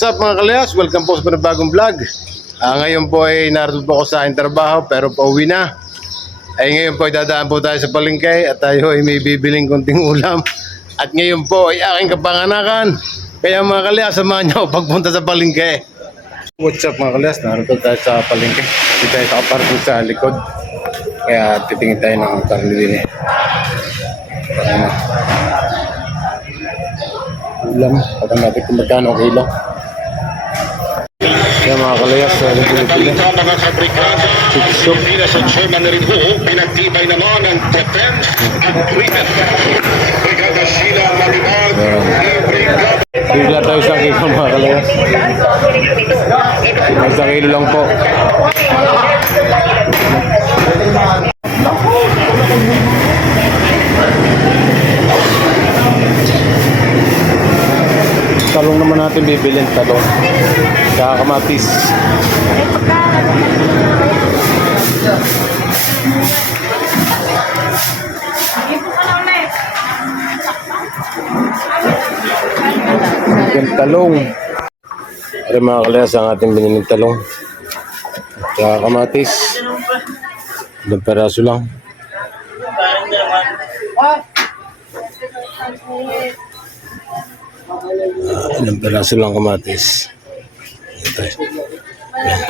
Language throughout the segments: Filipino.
What's up mga kalayas? Welcome po sa panibagong vlog. Ngayon po ay narito po ako sa aking trabaho pero pauwi na. Ngayon po ay dadaan po tayo sa palengke at tayo ay may bibiling konting ulam. At ngayon po ay aking kapanganakan. Kaya mga kalayas, samahan niyo pagpunta sa palengke. What's up mga kalayas? Narito tayo sa palengke. Dito tayo sa kaparking sa likod. Kaya titingin tayo ng karne din eh. Ulam, pagka natin kung magkano kilo. Kaya mga kalayas, Balita mga kabrikada, Pilipinas at Sherman rin po, pinagtibay naman ang defense agreement. Brigada Sheila Malibag, Brigada. Bigla tayo sa kilo mga kalayas. Sa kilo lang po. Talong naman natin bibilin, talong. Saka kamatis. Yung talong. Ay mga kalayas, ang ating biniling talong. Saka kamatis. Ilang peraso lang. Ilang peraso lang kamatis. Yan.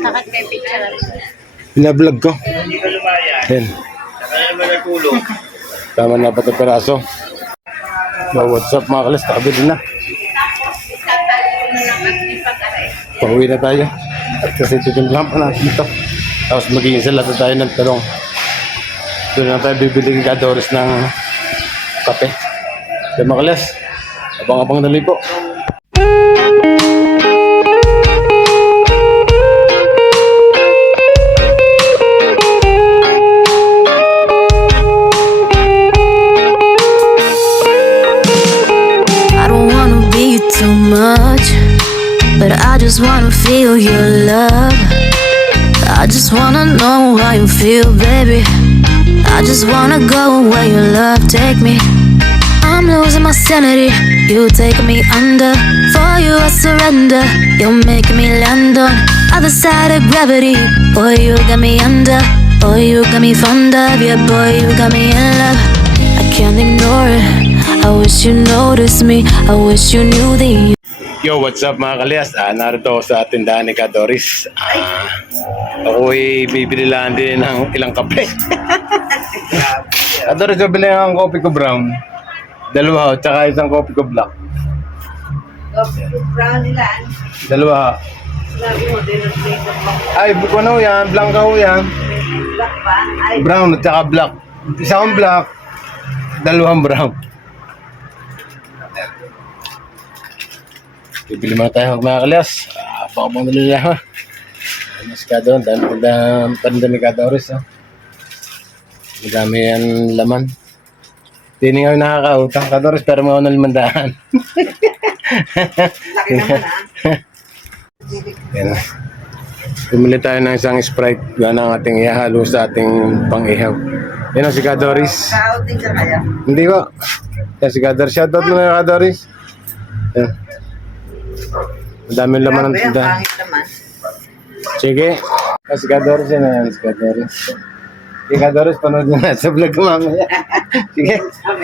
Takot kay picture. Pinablog ko. Yan. Tama na pa ito peraso. So, what's up mga kalas? Nakabili na. Pauwi na tayo. At kasi titimplahan pa natin ito. Tapos magiging salata tayo ng talong. Doon na tayo bibiling Gadores ng kape. Kaya mga kalas, abang-abang dali po. I don't wanna be too much, but I just wanna feel your love. I just wanna know how you feel, baby. I just wanna go where your love take me. I'm losing my sanity, you take me under. For you I surrender, you're making me land on other side of gravity. Boy, you got me under. Boy, you got me fond of. Yeah, boy, you got me in love. I can't ignore it. I wish you noticed me. I wish you knew that you. Yo, what's up mga kalayas? Narito ako sa tindahan ni Kadoris. Ako ay bibili lang din ng ilang kape. Kadoris, bibili ang kopi ko brown. Dalawa, tsaka isang kopi ko black. Coffee brown nila. Dalawa. Sabi mo, din ang flavor mo. Ay, ano yan? Blanca ho yan. Black pa? Ay, Brown at tsaka black. Isang black, dalawang brown. Bibili muna tayo mga kalayas. Baka mong nalila ha. Mas ka doon. Dami panda ni Kadoris. Madami yan laman. Hindi nga yung nakakautang Kadoris pero mga 500. laki naman Yan. Bumili tayo ng isang Sprite. Yan ang ating ihalo sa ating pang-ihaw. Yan ang si Kadoris. Ka-outing ka kaya? Hindi ko. Yan si Kadoris. Shoutout mo na Kadoris. Yan. Ang daming laman ng Grabe, ang tindahan. pangit naman. Sige. Si Kadoris yan na yan. Si Kadoris. Si Kadoris, panood nyo na sa vlog ko mamaya. Sige. Ang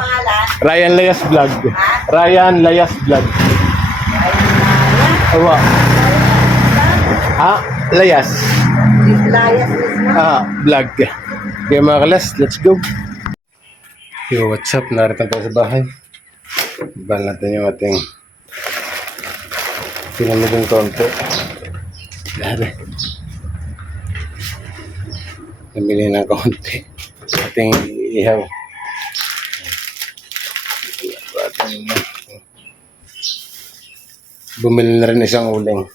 pangalan? Ryan Layas Vlog. Ryan Layas Vlog. Awa. Ha? Layas. Layas mismo. Vlog. Kaya mga kalas, let's go. Yo, what's up? Narito tayo sa bahay. Ibal natin yung ating pinamigong konti. Grabe. Namili ng konti. Ating ihaw. Bumili na rin isang uling.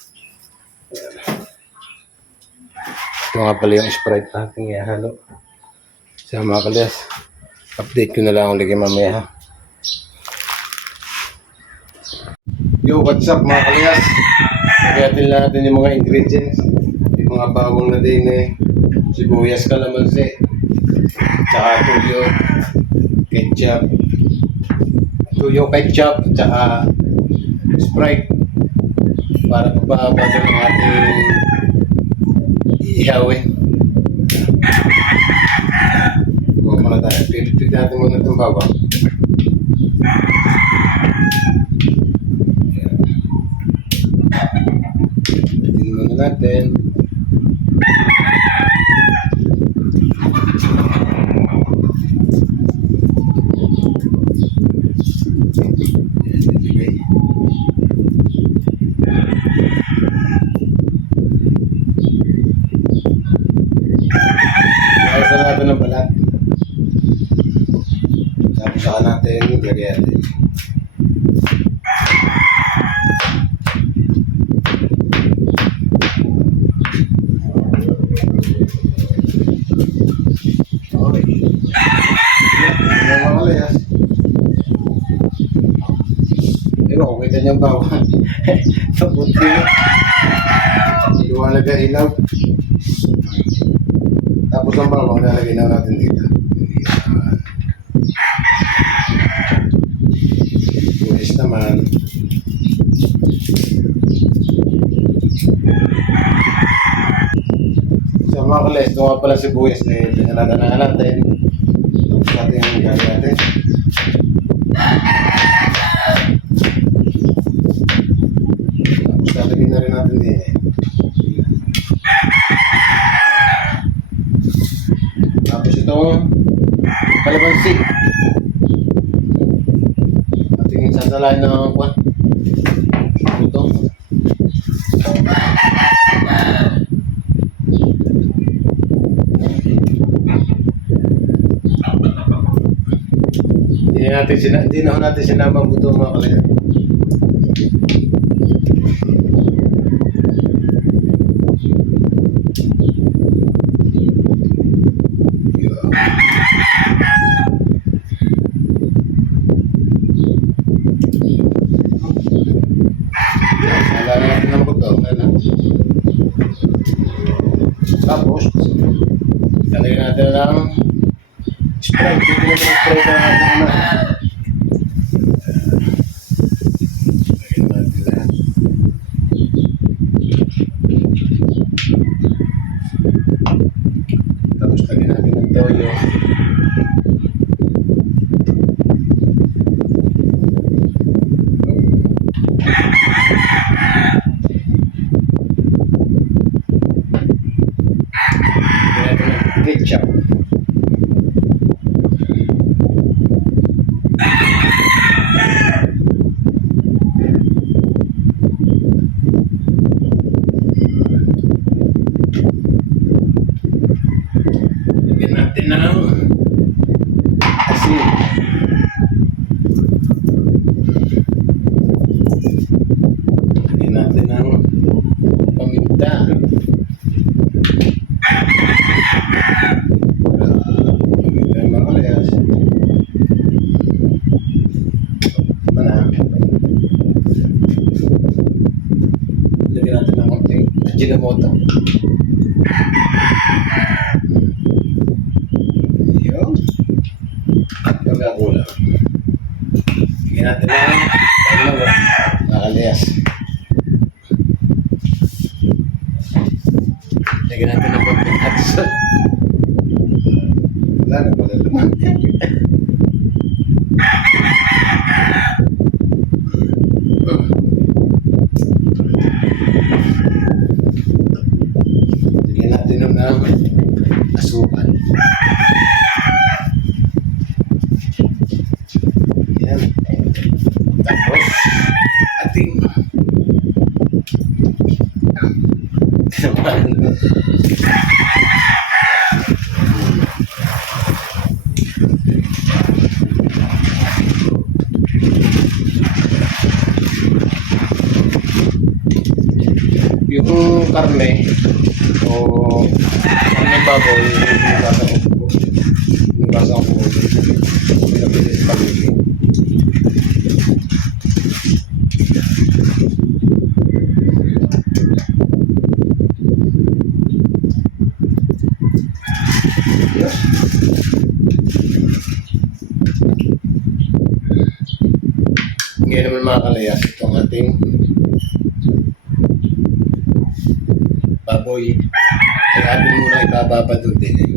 Ito nga pala yung Sprite na ating ihalo. Sa mga kalas, update ko na lang ulit kay mamaya ha. Yo, what's up mga kalayas? Pagkatin lang natin yung mga ingredients. Yung mga bawang na din eh. Sibuyas, kalamansi, tsaka tuyo, ketchup, tuyo ketchup at saka Sprite para pababagal ang ating ihawin. Huwag muna tayo. Pipit natin muna itong bawang. Pipitin muna natin. Ayos na natin ng balat. Tapos saka natin ilagay natin. Okay. Yan ang malayas. Pero kung kita niyang bawang, napunti na. Iluwalag ang ilaw. Tapos ang bawang nalagay na natin dito. Buwis naman. So mga kalis, ito nga pala si buwis na pinalatan na natin. Tapos natin yung gaya natin. Tapos lalagyan na rin natin din eh. Tapos itong kalabansi. Ating sasalain ng kwan. Ito. Hindi na natin sinama ang buto mga kalaya. Sala natin ng buto. Tapos, lalagyan natin ng Sprite. Hindi natin Sprite na natin na. Tapos lagyan natin ng toyo. Lagyan natin ng ketchup. Lagyan natin ng asin. Lagyan natin ng paminta. Paminta yung mga kalayas. Lagyan natin ng konting Ajinomoto. Yun. Pagkakulang. Lagyan natin ng nakalayas. Lagyan natin ng konting hot sauce. Wala na pala naman. Lagyan natin ng asukal. Yan. Tapos, ating yung karne o karne baboy yung basa ko pinapili sa pagiging Ngayon naman mga kalayas, itong ating baboy. Ay atin muna ibababado din eh.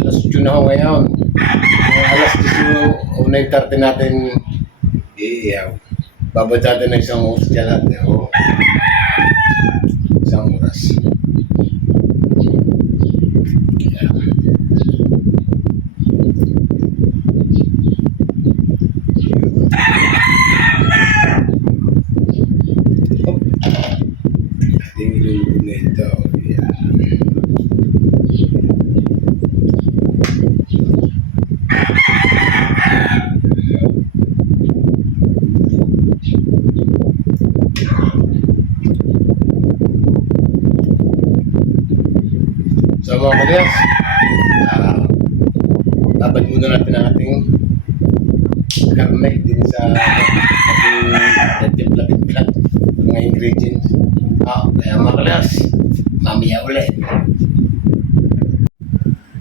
Alas 8 na ako ngayon. Alas 10 o 9:30 natin iiyaw. Babad natin ng isang oras dyan natin. O, isang oras. Kaya, ating ilulubog na ito. Yan. So mga kalyas, babad muna natin ang ating karne din sa ating lapit-lapit mga ingredients. Kaya mga kalyas, mamaya ulit.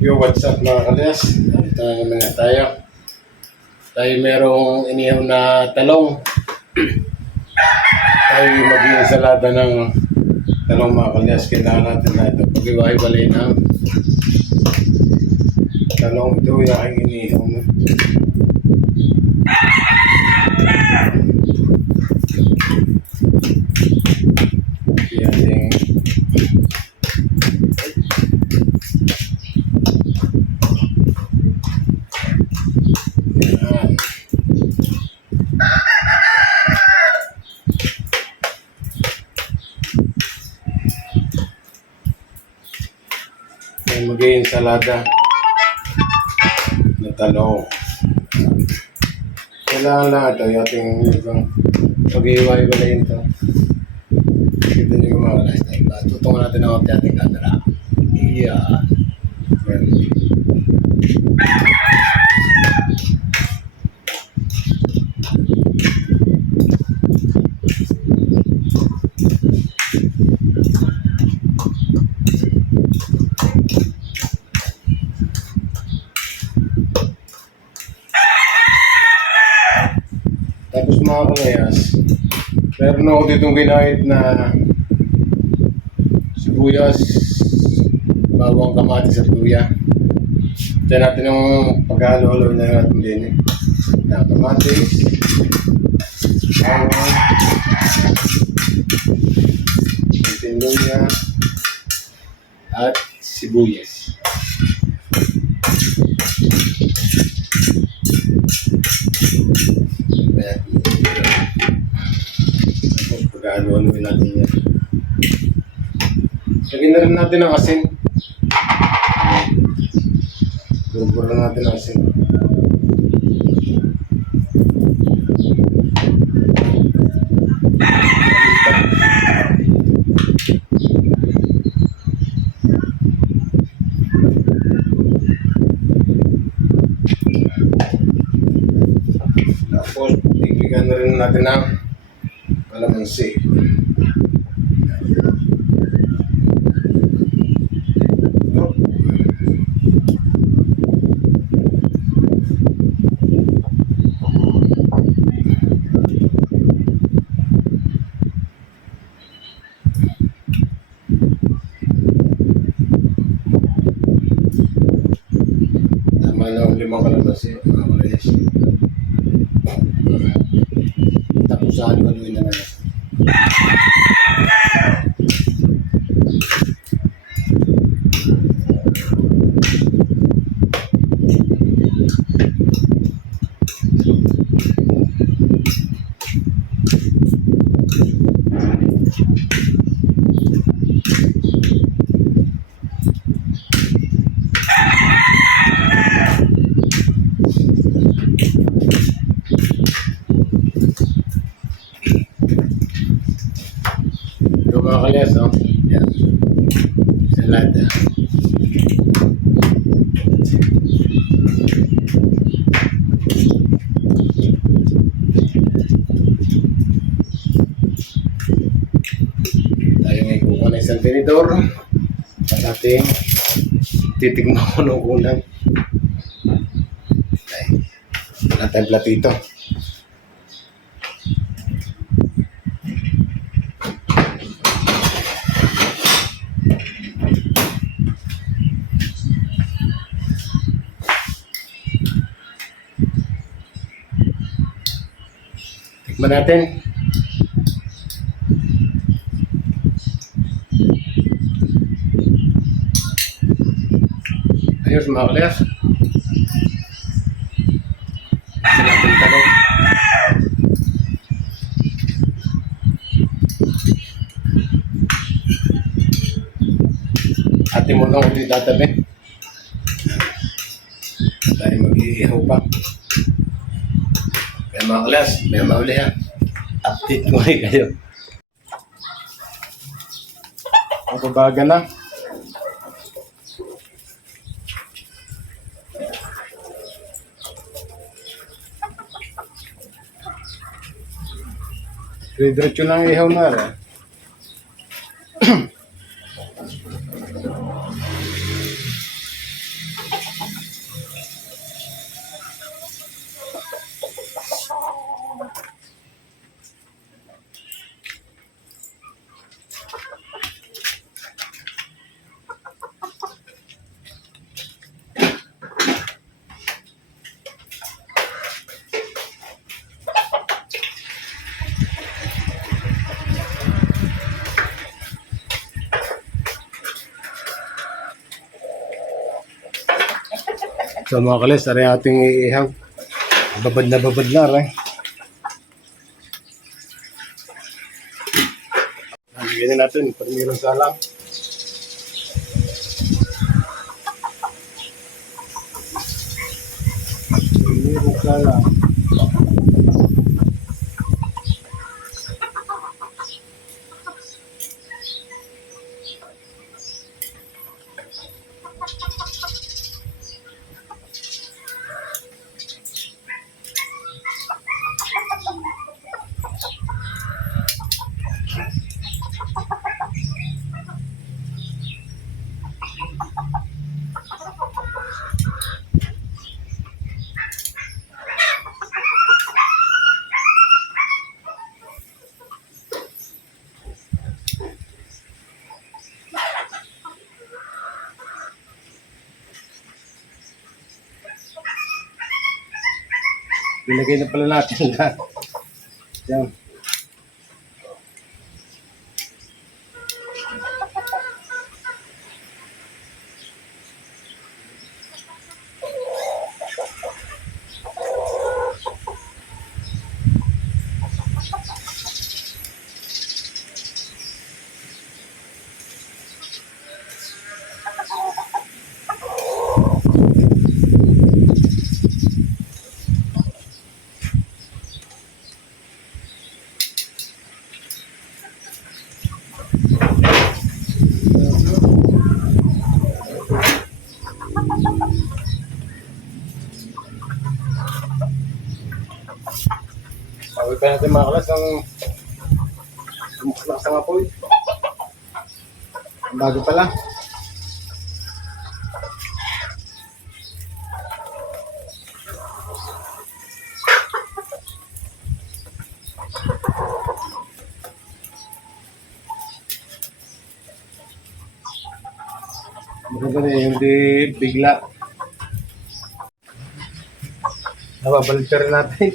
Yo, what's up mga kalyas? Ito naman nga tayo. Tayo merong inihaw na talong. Tayo mag-iinsalada ng talong mga kalyas. Kailangan natin na ito pag-iwahiwalay ng talong. Ito yung aking inihaw na. Ating yan. May magiging salada na talong. Kailangan lang ito yung ating pag-iwa-iwalayin ito. Kita nyo yung mga last time. Tutungan natin ang ating camera. Iyan. Tapos mga kalayas, meron ako ditong ginahit na sibuyas, bawang, kamatis at luya. Diyan natin yung paghalo-halo na natin din eh. Yan, kamatis, bawang, konting luya, at sibuyas. Tapos paghalo-halo natin yan. Lagyan na rin natin ang asin. Buro-buro natin ang asin. Tapos, bigyan na rin natin ang kalamansi. Tama na ang 5 kalamansi, mga kalayas. Tapos halo-haloin na natin. Ito mga kalyas, oh. Yan. Salada. Tayo may kukuha na isang tinidor. At ating titignan ko ng ulam. Wala tayong platito. Ba natin? Ayos mga kalayas. Sila natin talong. Atin mo lang ulit tatabi. Tayo mag-iihaw pa. Kaya mga kalayas, may mauli ha. Update ko rin kayo. Mababaga na. Diretso lang ihaw na rin. So mga kalis, aray ating iihaw. Babad na rin. Nalagyan natin, permirong salang. Permirong salang. Ilagay na pala natin lahat. Yan. Pagod pa natin mga kalas ang lakas ang apoy. Ang bago pala. Maganda na hindi bigla. Nababalik rin natin.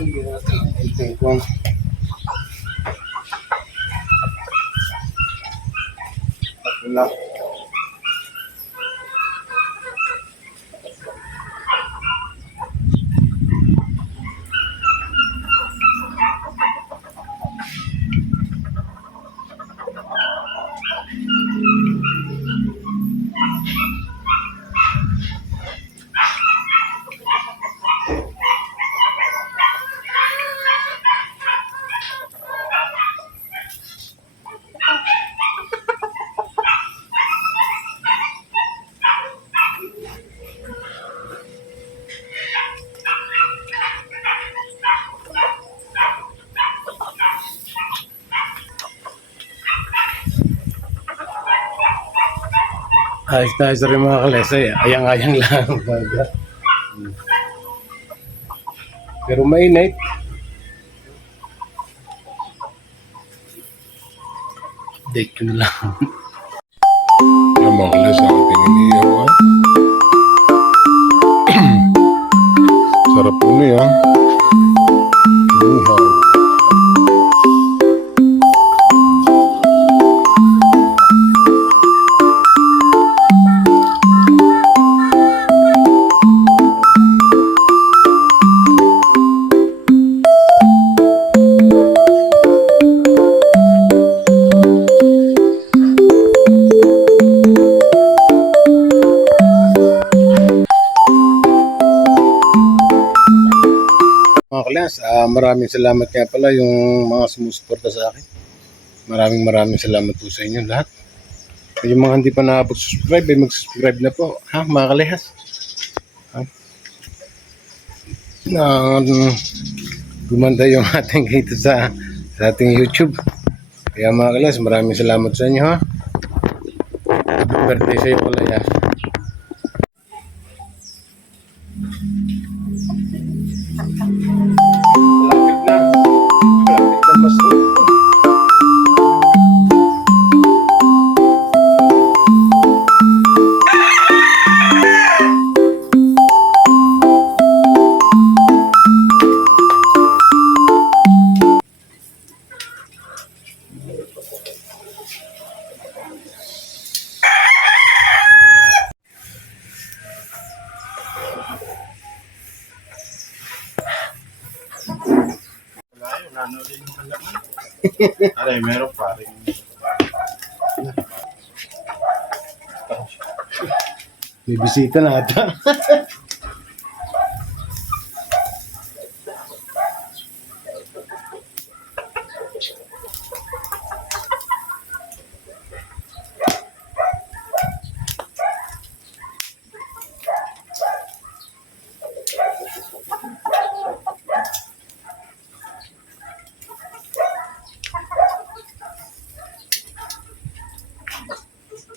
Sige natin. Ito ko. Wala. Ayos na ayos rin mga kalesay. Ayang-ayang lang. Pero mainit. Update ko na lang. Yan mga kalas ang ating iniihaw ha. Sarap po niya. Inihaw. Mga kalas, maraming salamat nga pala yung mga sumusuporta sa akin. Maraming salamat po sa inyo lahat. Yung mga hindi pa nakapag-subscribe, ay mag-subscribe na po. Ha, mga kalehas? Ha? Na, gumanda yung ating dito sa ating YouTube. Kaya mga kalas, maraming salamat sa inyo ha. Happy birthday sa iyo pala ya. Malapit na mas. Aray, meron pa rin. May bisita na ata.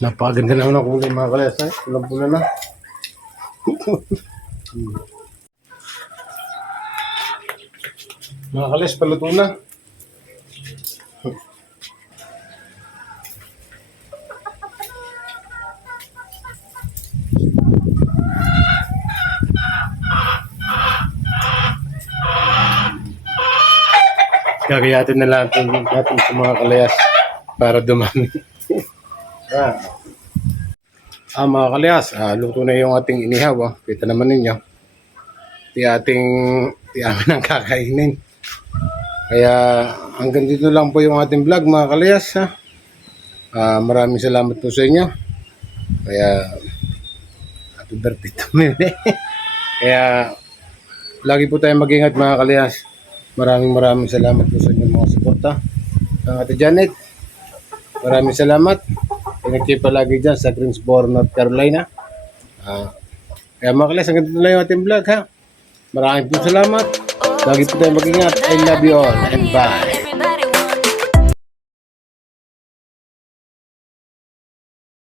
Napakaganda naman ang kulay mga kalesa. Pulang-pula na. Mga kales, paluto na. Gagayatin na lang natin sa mga kalayas para dumami. Mga kalayas, luto na yung ating inihaw. Kita naman ninyo. Di amin ang kakainin. Kaya hanggang dito lang po yung ating vlog mga kalayas. Maraming salamat po sa inyo. Kaya happy birthday to me. Kaya lagi po tayong mag-ingat mga kalayas. Maraming salamat po sa inyo mga suporta. Ang Ate Janet, maraming salamat. Pinag-keep palagi dyan sa Greensboro, North Carolina. Kaya mga kalayas, hanggang dito lang yung ating vlog ha. Maraming po salamat. Lagi po tayong mag-ingat. I love you all and bye.